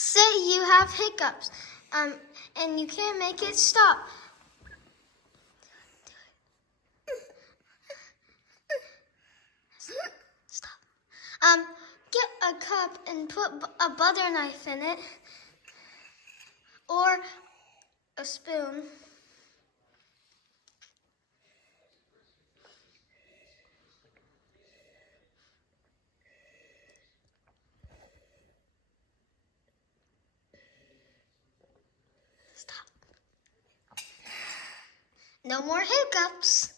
Say you have hiccups, and you can't make it stop. Stop. Get a cup and put a butter knife in it, or a spoon. Stop. No more hiccups.